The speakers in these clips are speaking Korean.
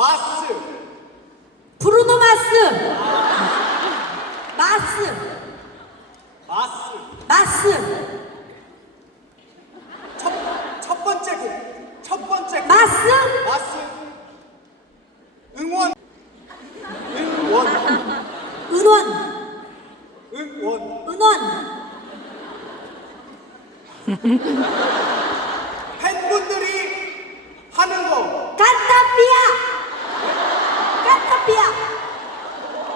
마스. 브루노 마스. 마스. 마스. 마스. 첫, 첫 번째 곡. 첫 번째 곡. 마스. 마스. 응원. 응원. 은원. 응원. 은원. 팬분들이 하는 거. 깐타피아. 깐타피아.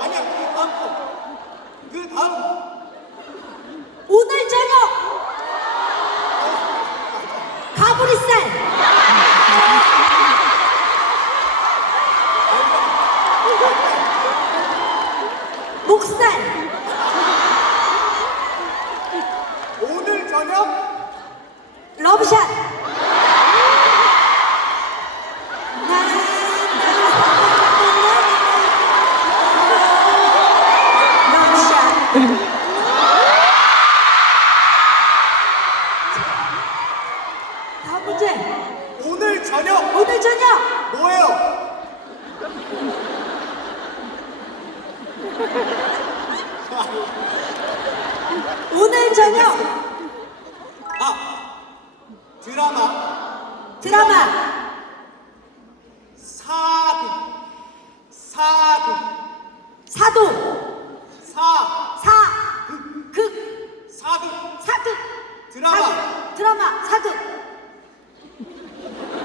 아니야, 그 다음 거. 그 다음. 오늘 저녁. 가브리살. 목살. 오늘 저녁 러브샷. 러브샷. 다음 문제. 오늘 저녁! 오늘 저녁! 뭐예요? 오늘 저녁! 아 드라마. 드라마! 사극. 사극. 사도 사 사극 사극 사극 드라마. 사극, 드라마 사극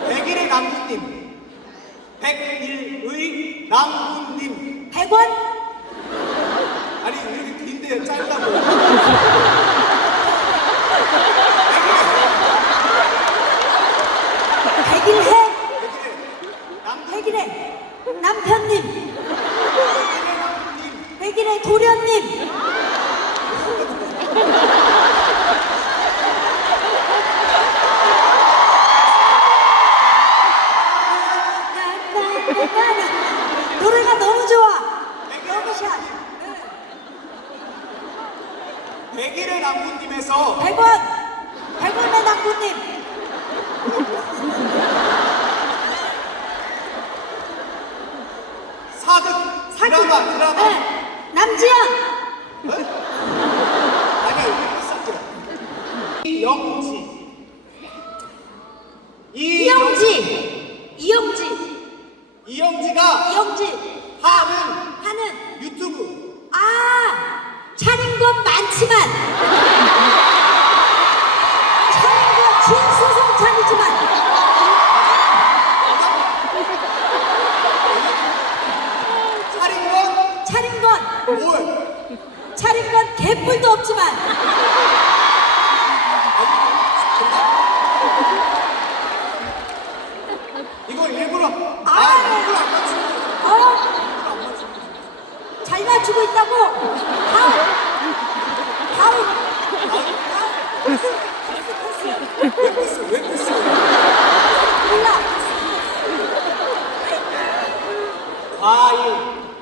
백일의 남군님 백일의 남군님. 100원? 아니 이렇게 긴데 짧다고 백일해 백일의 남 백일해 남편님 백일의 남군님 백일해 도련님 노래가 너무 좋아 러브샷 백일의 남군님에서. 100원 100원의 남군님. 사극 드라마 드라마. 네. 남지현 이거 썼죠 이영지. 이 이영지. 이영지. 이영지가 이영지. 하는 하는 유튜브. 아 차린 건 많지만 차린 건 진수성찬이지만 차린 건 차린 건 뭘? 차린 건 개뿔도 없지만 이거 일부러 아. 아 일부러 안 맞추는 거야. 어? 일부러 안 맞추는 거야. 잘 맞추고 있다고 다음 다음 왜 패스 왜 패스 몰라 과일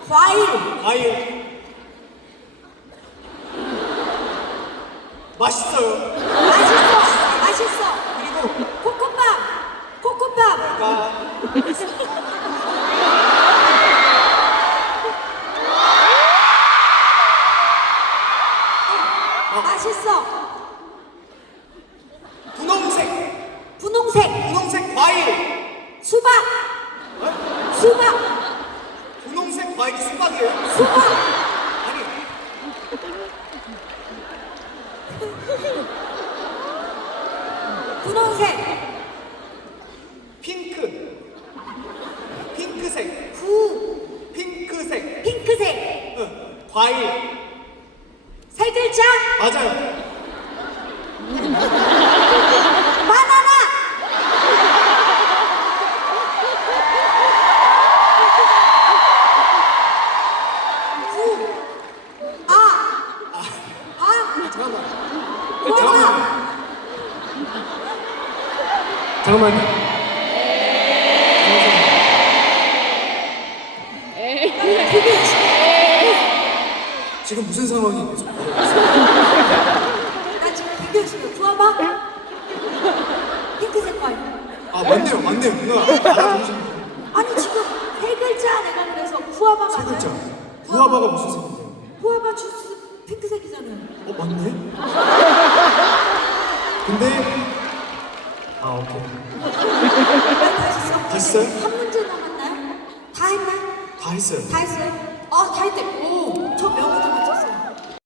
과일 과일 맛있어요. 맛있어 맛있어. 그리고 코코팜 코코팜 가 맛있어. 분홍색. 분홍색. 분홍색 과일. 수박. 수박. 분홍색 과일이 수박이에요? 수박 아니 분홍색 핑크 핑크색 구 핑크색 핑크색 응. 과일. 세 글자 맞아요. 바나나! 구 아. 아. 잠깐만. 그게 지금 무슨 상황이 계속 나 지금 되게 준비했어요. 구워봐. 핑크 색깔. 아 맞네요 맞네요 누나 알아보시는 아니 지금 세 글자 내가 그래서 구워봐 세? 글자 구아바가 무슨 색인데요? 구워봐 주스 핑크색이잖아요. 어 맞네? 근데 아 오케이 다? 다 했어요? 한 문제 남았나요? 다 했나요? 다 했어요 다 했어요? 아, 다 했대. 오, 저 명호 좀